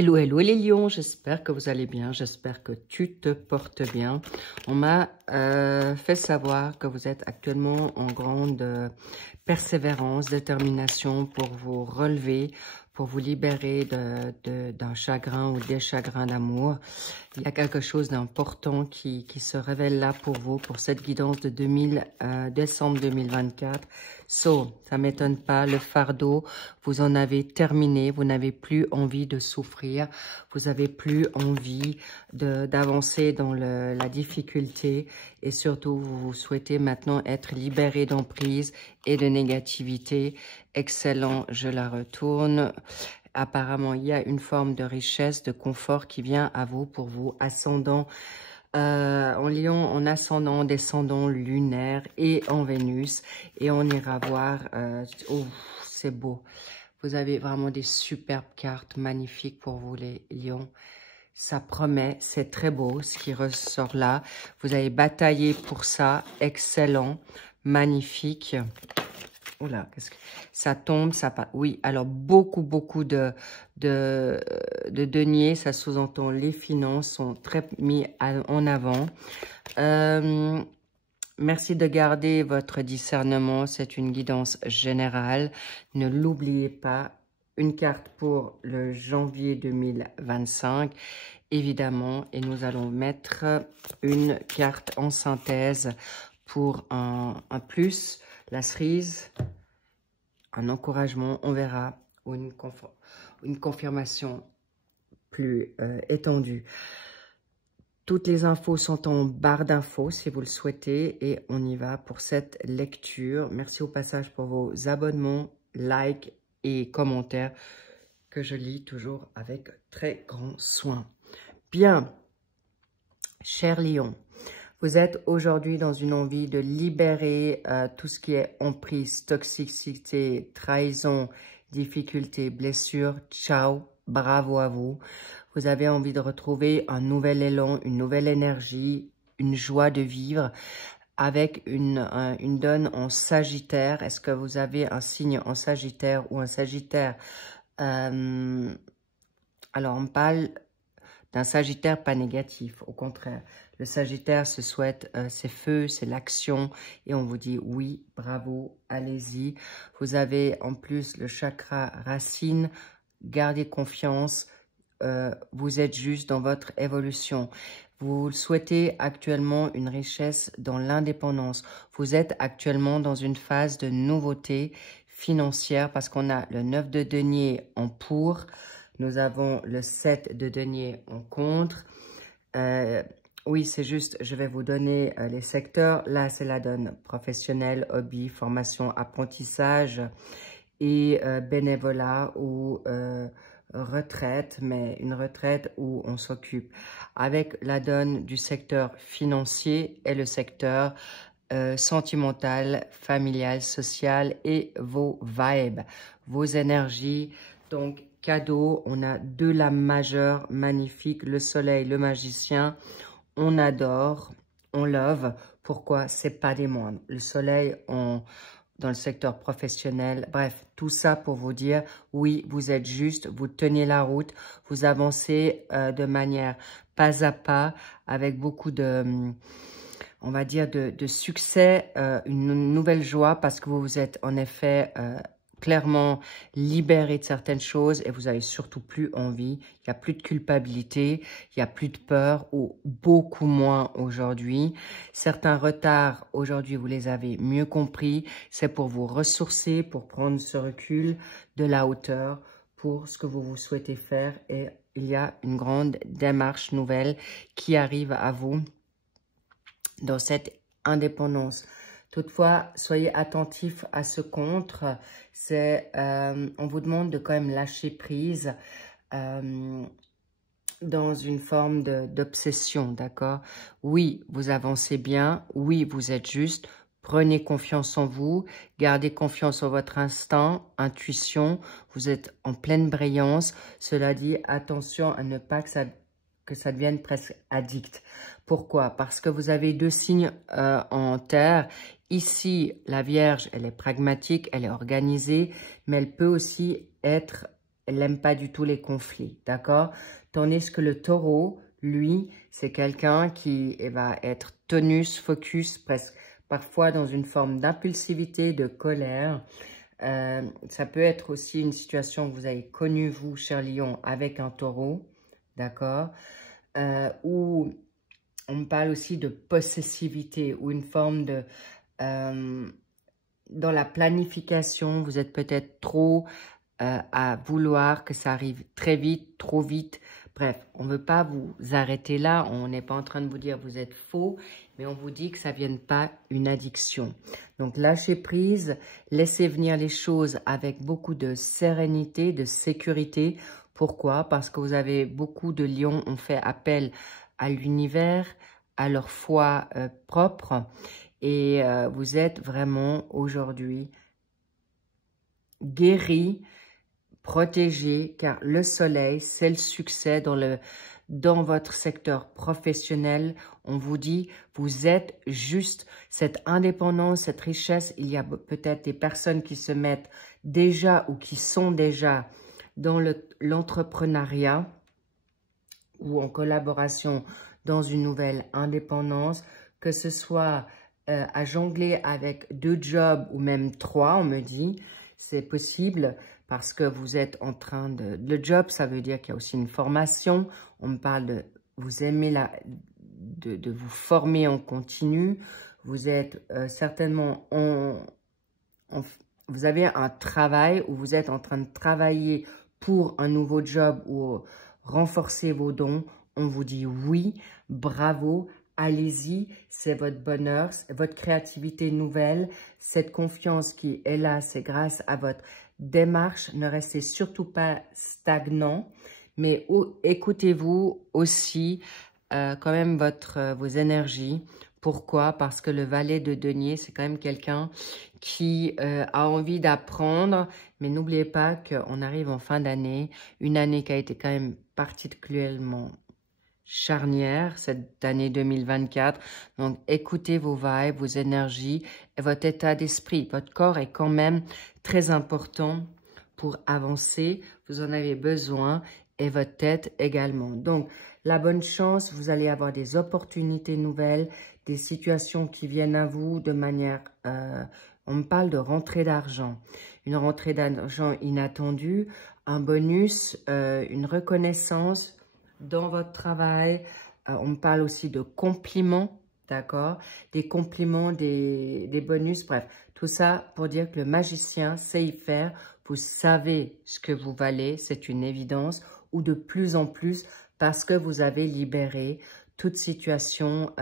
Hello, hello les lions, j'espère que vous allez bien, j'espère que tu te portes bien. On m'a fait savoir que vous êtes actuellement en grande persévérance, détermination pour vous relever, pour vous libérer d'un chagrin ou des chagrins d'amour. Il y a quelque chose d'important qui se révèle là pour vous, pour cette guidance de décembre 2024. Ça ne m'étonne pas, le fardeau, vous en avez terminé, vous n'avez plus envie de souffrir, vous n'avez plus envie d'avancer dans la difficulté et surtout, vous souhaitez maintenant être libéré d'emprise et de négativité. Excellent, je la retourne. Apparemment, il y a une forme de richesse, de confort qui vient à vous pour vous. Ascendant en Lion, en ascendant, descendant lunaire et en Vénus. Et on ira voir. Oh, c'est beau. Vous avez vraiment des superbes cartes magnifiques pour vous, les Lions. Ça promet, c'est très beau ce qui ressort là. Vous avez bataillé pour ça. Excellent, magnifique. Oula, qu'est-ce que ça tombe, ça pas. Oui, alors beaucoup de deniers, ça sous-entend les finances sont très mis en avant. Merci de garder votre discernement, c'est une guidance générale. Ne l'oubliez pas. Une carte pour le janvier 2025, évidemment, et nous allons mettre une carte en synthèse pour un plus. La cerise, un encouragement, on verra, ou une confirmation plus étendue. Toutes les infos sont en barre d'infos si vous le souhaitez et on y va pour cette lecture. Merci au passage pour vos abonnements, likes et commentaires que je lis toujours avec très grand soin. Bien, cher Lion. Vous êtes aujourd'hui dans une envie de libérer tout ce qui est emprise, toxicité, trahison, difficulté, blessure. Ciao, bravo à vous. Vous avez envie de retrouver un nouvel élan, une nouvelle énergie, une joie de vivre avec une donne en Sagittaire. Est-ce que vous avez un signe en Sagittaire ou un Sagittaire alors, on parle d'un Sagittaire pas négatif, au contraire. Le Sagittaire se souhaite, c'est feu, c'est l'action. Et on vous dit oui, bravo, allez-y. Vous avez en plus le chakra racine. Gardez confiance. Vous êtes juste dans votre évolution. Vous souhaitez actuellement une richesse dans l'indépendance. Vous êtes actuellement dans une phase de nouveauté financière parce qu'on a le 9 de denier en pour. Nous avons le 7 de denier en contre. Oui, c'est juste, je vais vous donner les secteurs. Là, c'est la donne professionnelle, hobby, formation, apprentissage et bénévolat ou retraite, mais une retraite où on s'occupe. Avec la donne du secteur financier et le secteur sentimental, familial, social et vos vibes, vos énergies. Donc, cadeau, on a deux lames majeures magnifiques, le soleil, le magicien. On adore, on love. Pourquoi? C'est pas des moindres. Le soleil, dans le secteur professionnel. Bref, tout ça pour vous dire, oui, vous êtes juste, vous tenez la route, vous avancez de manière pas à pas, avec beaucoup de, on va dire, de succès, une nouvelle joie, parce que vous êtes en effet clairement libéré de certaines choses et vous avez surtout plus envie. Il n'y a plus de culpabilité, il n'y a plus de peur ou beaucoup moins aujourd'hui. Certains retards aujourd'hui, vous les avez mieux compris. C'est pour vous ressourcer, pour prendre ce recul de la hauteur pour ce que vous souhaitez faire et il y a une grande démarche nouvelle qui arrive à vous dans cette indépendance. Toutefois, soyez attentifs à ce contre. On vous demande de quand même lâcher prise dans une forme d'obsession, d'accord? Oui, vous avancez bien. Oui, vous êtes juste. Prenez confiance en vous. Gardez confiance en votre instinct, intuition. Vous êtes en pleine brillance. Cela dit, attention à ne pas que ça devienne presque addict. Pourquoi? Parce que vous avez deux signes en terre. Ici, la Vierge, elle est pragmatique, elle est organisée, mais elle peut aussi être elle n'aime pas du tout les conflits, d'accord? Tandis que le taureau, lui, c'est quelqu'un qui va être tonus, focus, presque parfois dans une forme d'impulsivité, de colère. Ça peut être aussi une situation que vous avez connue, vous, cher Lion, avec un taureau, d'accord? Où on me parle aussi de possessivité ou une forme de... dans la planification, vous êtes peut-être trop à vouloir que ça arrive très vite, trop vite. Bref, on ne veut pas vous arrêter là. On n'est pas en train de vous dire vous êtes faux, mais on vous dit que ça ne vienne pas une addiction. Donc, lâchez prise, laissez venir les choses avec beaucoup de sérénité, de sécurité. Pourquoi? Parce que vous avez beaucoup de lions ont fait appel à l'univers, à leur foi propre. Et vous êtes vraiment aujourd'hui guéris, protégés, car le soleil, c'est le succès dans votre secteur professionnel. On vous dit, vous êtes juste cette indépendance, cette richesse. Il y a peut-être des personnes qui se mettent déjà ou qui sont déjà dans l'entrepreneuriat ou en collaboration dans une nouvelle indépendance, que ce soit à jongler avec 2 jobs ou même 3, on me dit, c'est possible parce que vous êtes en train de... Le job, ça veut dire qu'il y a aussi une formation. On me parle de... Vous aimez de vous former en continu. Vous êtes certainement vous avez un travail où vous êtes en train de travailler pour un nouveau job ou renforcer vos dons. On vous dit oui, bravo, allez-y, c'est votre bonheur, votre créativité nouvelle, cette confiance qui est là, c'est grâce à votre démarche. Ne restez surtout pas stagnant, mais écoutez-vous aussi quand même vos énergies. Pourquoi? Parce que le valet de denier, c'est quand même quelqu'un qui a envie d'apprendre, mais n'oubliez pas qu'on arrive en fin d'année, une année qui a été quand même particulièrement charnière, cette année 2024. Donc, écoutez vos vibes, vos énergies et votre état d'esprit. Votre corps est quand même très important pour avancer. Vous en avez besoin et votre tête également. Donc, la bonne chance, vous allez avoir des opportunités nouvelles, des situations qui viennent à vous de manière... on me parle de rentrée d'argent. Une rentrée d'argent inattendue, un bonus, une reconnaissance dans votre travail. On me parle aussi de compliments, d'accord? Des compliments, des bonus, bref. Tout ça pour dire que le magicien sait y faire. Vous savez ce que vous valez, c'est une évidence, ou de plus en plus parce que vous avez libéré toute situation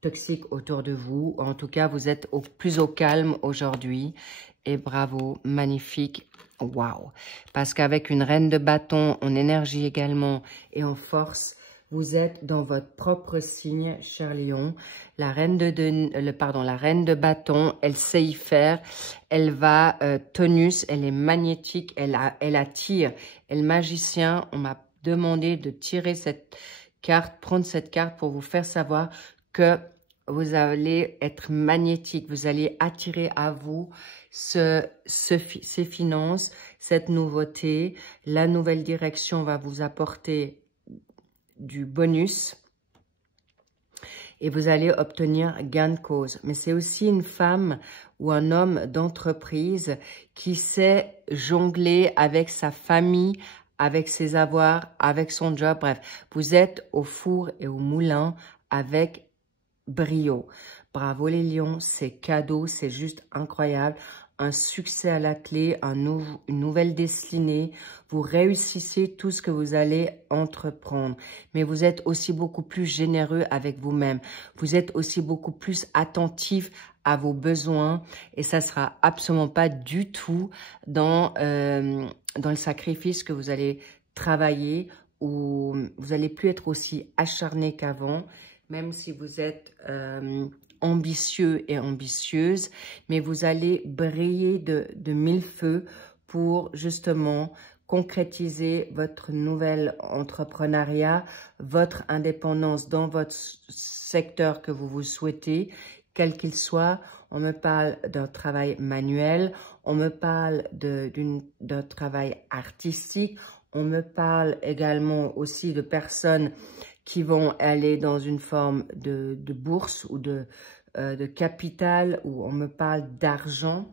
toxique autour de vous. En tout cas, vous êtes plus au calme aujourd'hui. Et bravo, magnifique. Waouh! Parce qu'avec une reine de bâton, en énergie également et en force, vous êtes dans votre propre signe, cher Lion. La reine la reine de bâton, elle sait y faire. Elle va tonus, elle est magnétique, elle attire. Et le magicien, on m'a demandé de tirer cette carte, prendre cette carte pour vous faire savoir que vous allez être magnétique, vous allez attirer à vous ces finances, cette nouveauté. La nouvelle direction va vous apporter du bonus et vous allez obtenir gain de cause. Mais c'est aussi une femme ou un homme d'entreprise qui sait jongler avec sa famille, avec ses avoirs, avec son job. Bref, vous êtes au four et au moulin avec brio. Bravo les lions, c'est cadeau, c'est juste incroyable. Un succès à la clé, une nouvelle destinée. Vous réussissez tout ce que vous allez entreprendre. Mais vous êtes aussi beaucoup plus généreux avec vous-même. Vous êtes aussi beaucoup plus attentif à vos besoins. Et ça ne sera absolument pas du tout dans le sacrifice que vous allez travailler, où vous n'allez plus être aussi acharné qu'avant. Même si vous êtes ambitieux et ambitieuse, mais vous allez briller de mille feux pour justement concrétiser votre nouvel entrepreneuriat, votre indépendance dans votre secteur que vous souhaitez, quel qu'il soit. on me parle d'un travail manuel, on me parle d'un travail artistique, on me parle également aussi de personnes qui vont aller dans une forme de bourse ou de capital, où on me parle d'argent.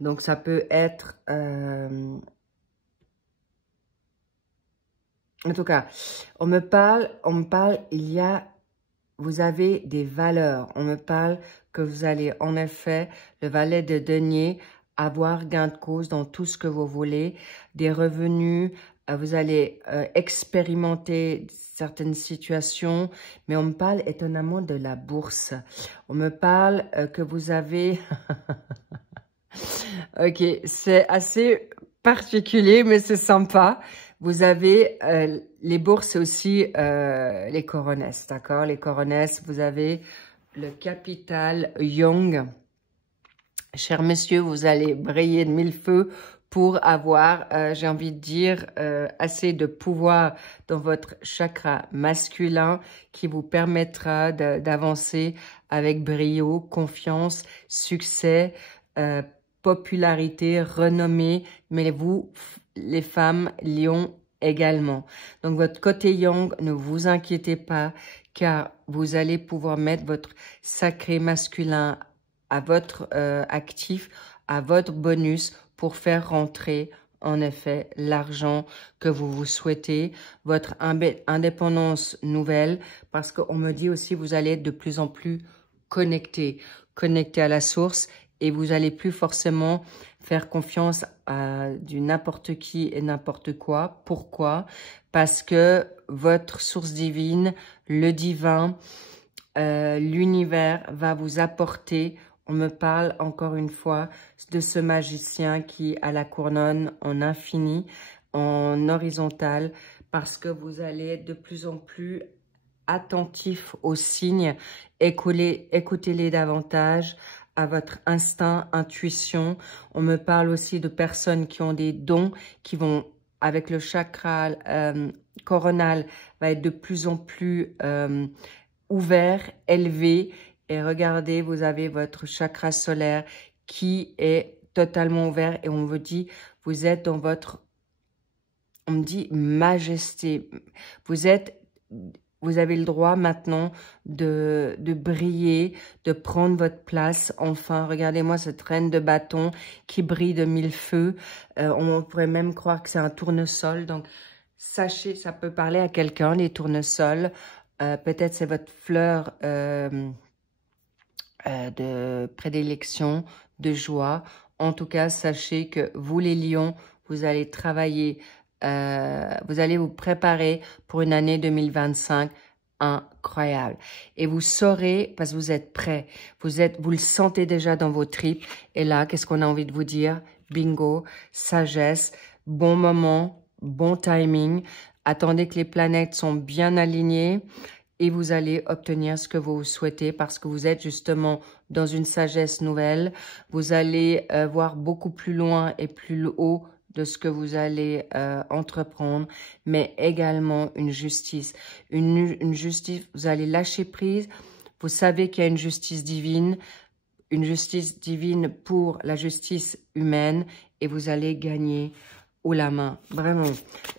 Donc, ça peut être... en tout cas, on me parle, vous avez des valeurs. On me parle que vous allez, en effet, le valet de denier, avoir gain de cause dans tout ce que vous voulez, des revenus, vous allez expérimenter certaines situations, mais on me parle étonnamment de la bourse. On me parle que vous avez... Ok, c'est assez particulier, mais c'est sympa. Vous avez les bourses aussi, les coronesses, d'accord? Les coronesses, vous avez le capital Young. Chers messieurs, vous allez briller de mille feux pour avoir, j'ai envie de dire, assez de pouvoir dans votre chakra masculin qui vous permettra d'avancer avec brio, confiance, succès, popularité, renommée, mais vous, les femmes lions également. Donc, votre côté yang, ne vous inquiétez pas, car vous allez pouvoir mettre votre sacré masculin à votre actif, à votre bonus pour faire rentrer, en effet, l'argent que vous souhaitez, votre indépendance nouvelle, parce qu'on me dit aussi, vous allez être de plus en plus connecté à la source, et vous n'allez plus forcément faire confiance à du n'importe qui et n'importe quoi. Pourquoi? Parce que votre source divine, le divin, l'univers va vous apporter. On me parle encore une fois de ce magicien qui a la couronne en infini, en horizontal, parce que vous allez être de plus en plus attentif aux signes, écoutez-les davantage, à votre instinct, intuition. On me parle aussi de personnes qui ont des dons, qui vont, avec le chakra coronal, va être de plus en plus ouvert, élevé. Et regardez, vous avez votre chakra solaire qui est totalement ouvert. Et on vous dit, vous êtes dans votre, on me dit, majesté. Vous avez le droit maintenant de briller, de prendre votre place. Enfin, regardez-moi cette reine de bâton qui brille de mille feux. On pourrait même croire que c'est un tournesol. Donc, sachez, ça peut parler à quelqu'un, les tournesols. Peut-être c'est votre fleur de prédilection, de joie. En tout cas, sachez que vous, les lions, vous allez travailler. Vous allez vous préparer pour une année 2025 incroyable. Et vous saurez, parce que vous êtes prêts, vous le sentez déjà dans vos tripes. Et là, qu'est-ce qu'on a envie de vous dire? Bingo, sagesse, bon moment, bon timing. Attendez que les planètes sont bien alignées et vous allez obtenir ce que vous souhaitez parce que vous êtes justement dans une sagesse nouvelle. Vous allez voir beaucoup plus loin et plus haut de ce que vous allez entreprendre, mais également une justice. Une justice, vous allez lâcher prise. Vous savez qu'il y a une justice divine pour la justice humaine et vous allez gagner haut la main. Vraiment,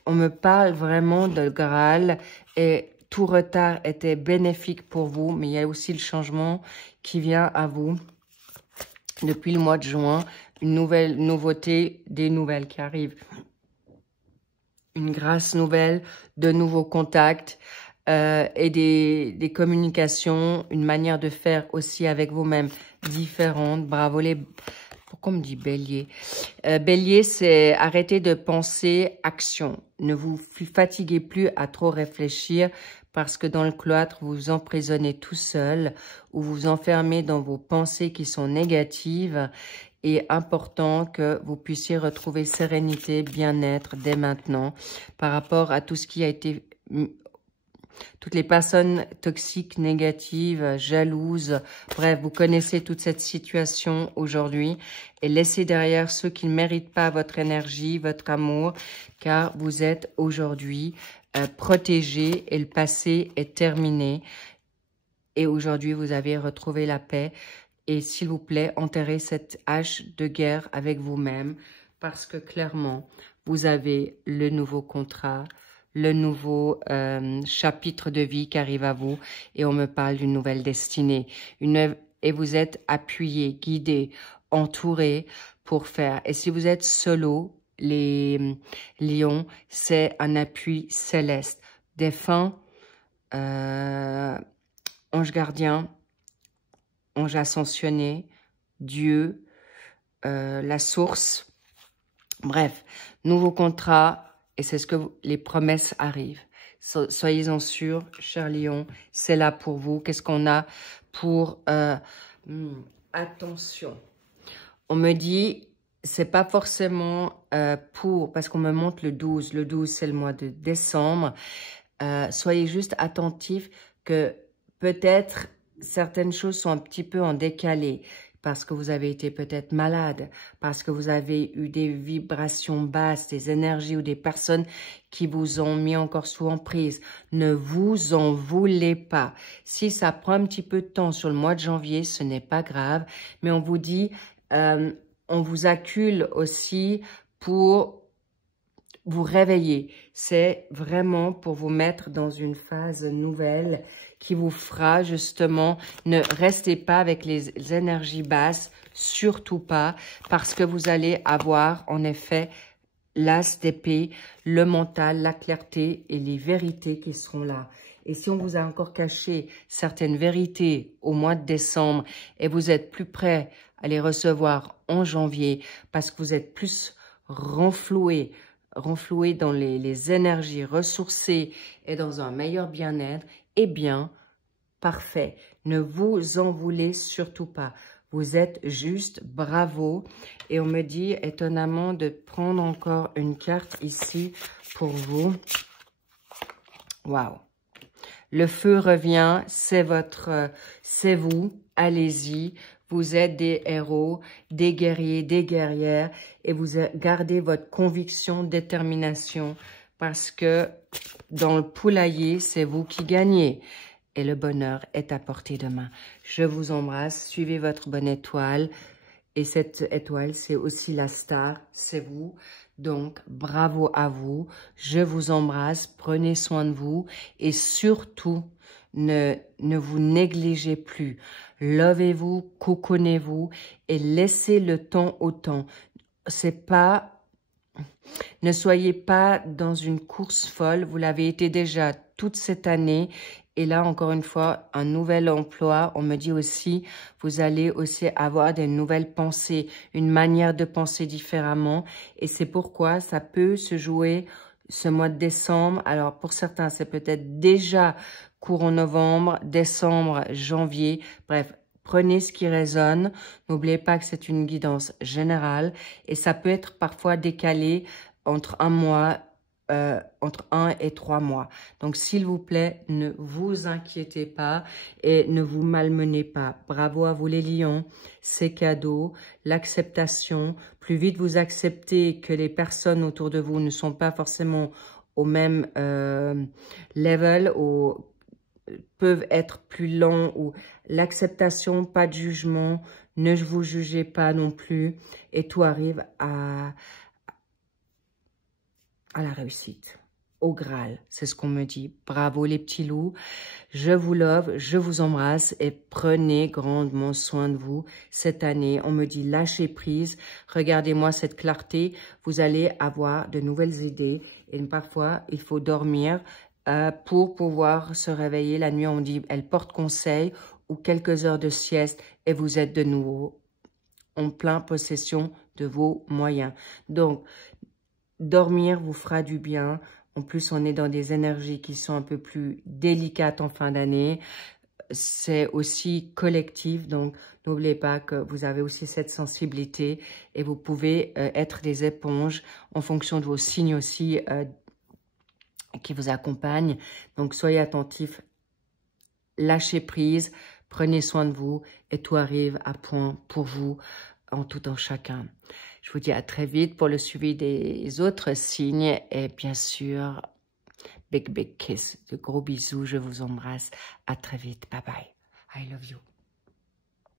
on me parle vraiment de Graal et tout retard était bénéfique pour vous, mais il y a aussi le changement qui vient à vous depuis le mois de juin. Une nouvelle nouveauté, des nouvelles qui arrivent. Une grâce nouvelle, de nouveaux contacts et des communications, une manière de faire aussi avec vous-même différente. Bravo les... Pourquoi on me dit bélier? Bélier, c'est arrêter de penser action. Ne vous fatiguez plus à trop réfléchir parce que dans le cloître, vous vous emprisonnez tout seul ou vous enfermez dans vos pensées qui sont négatives. Et important que vous puissiez retrouver sérénité, bien-être dès maintenant par rapport à tout ce qui a été... Toutes les personnes toxiques, négatives, jalouses, bref, vous connaissez toute cette situation aujourd'hui et laissez derrière ceux qui ne méritent pas votre énergie, votre amour, car vous êtes aujourd'hui protégés et le passé est terminé. et aujourd'hui vous avez retrouvé la paix. Et s'il vous plaît, enterrez cette hache de guerre avec vous-même parce que clairement, vous avez le nouveau contrat, le nouveau chapitre de vie qui arrive à vous et on me parle d'une nouvelle destinée. Et vous êtes appuyé, guidé, entouré pour faire. Et si vous êtes solo, les lions, c'est un appui céleste. Défunt, ange gardien, ange ascensionné, Dieu, la source. Bref, nouveau contrat, et c'est ce que les promesses arrivent. Soyez-en sûrs, chers lions, c'est là pour vous. Qu'est-ce qu'on a pour... attention, on me dit, c'est pas forcément parce qu'on me montre le 12. Le 12, c'est le mois de décembre. Soyez juste attentifs que peut-être certaines choses sont un petit peu en décalé parce que vous avez été peut-être malade, parce que vous avez eu des vibrations basses, des énergies ou des personnes qui vous ont mis encore sous emprise. Ne vous en voulez pas. Si ça prend un petit peu de temps sur le mois de janvier, ce n'est pas grave, mais on vous dit, on vous accule aussi pour vous réveiller. C'est vraiment pour vous mettre dans une phase nouvelle qui vous fera justement, ne restez pas avec les énergies basses, surtout pas, parce que vous allez avoir en effet l'as d'épée, le mental, la clarté et les vérités qui seront là. Et si on vous a encore caché certaines vérités au mois de décembre et vous êtes plus prêt à les recevoir en janvier parce que vous êtes plus renfloué dans les énergies ressourcées et dans un meilleur bien-être, eh bien, parfait. Ne vous en voulez surtout pas. Vous êtes juste, bravo. Et on me dit étonnamment de prendre encore une carte ici pour vous. Waouh. Le feu revient, c'est vous, allez-y. Vous êtes des héros, des guerriers, des guerrières et vous gardez votre conviction, détermination parce que dans le poulailler, c'est vous qui gagnez et le bonheur est à portée de main. Je vous embrasse, suivez votre bonne étoile et cette étoile, c'est aussi la star, c'est vous. Donc, bravo à vous, je vous embrasse, prenez soin de vous et surtout, ne vous négligez plus. Lovez-vous, coconnez-vous et laissez le temps au temps. C'est pas, ne soyez pas dans une course folle. Vous l'avez été déjà toute cette année. Et là, encore une fois, un nouvel emploi. On me dit aussi, vous allez aussi avoir des nouvelles pensées, une manière de penser différemment. Et c'est pourquoi ça peut se jouer ce mois de décembre. Alors, pour certains, c'est peut-être déjà courant novembre, décembre, janvier. Bref, prenez ce qui résonne. N'oubliez pas que c'est une guidance générale. Et ça peut être parfois décalé entre un mois, entre 1 et 3 mois. Donc, s'il vous plaît, ne vous inquiétez pas et ne vous malmenez pas. Bravo à vous les lions, c'est cadeau, l'acceptation. Plus vite vous acceptez que les personnes autour de vous ne sont pas forcément au même level ou peuvent être plus lents ou l'acceptation, pas de jugement, ne vous jugez pas non plus et tout arrive à la réussite, au Graal, c'est ce qu'on me dit. Bravo les petits loups, je vous love, je vous embrasse et prenez grandement soin de vous cette année. On me dit lâchez prise, regardez-moi cette clarté, vous allez avoir de nouvelles idées et parfois il faut dormir pour pouvoir se réveiller. La nuit, on dit elle porte conseil ou quelques heures de sieste et vous êtes de nouveau en pleine possession de vos moyens. Donc, dormir vous fera du bien. En plus, on est dans des énergies qui sont un peu plus délicates en fin d'année. C'est aussi collectif, donc n'oubliez pas que vous avez aussi cette sensibilité et vous pouvez être des éponges en fonction de vos signes aussi qui vous accompagnent. Donc, soyez attentifs, lâchez prise, prenez soin de vous et tout arrive à point pour vous en tout en chacun. Je vous dis à très vite pour le suivi des autres signes et bien sûr, big kiss, de gros bisous, je vous embrasse. À très vite, bye bye. I love you.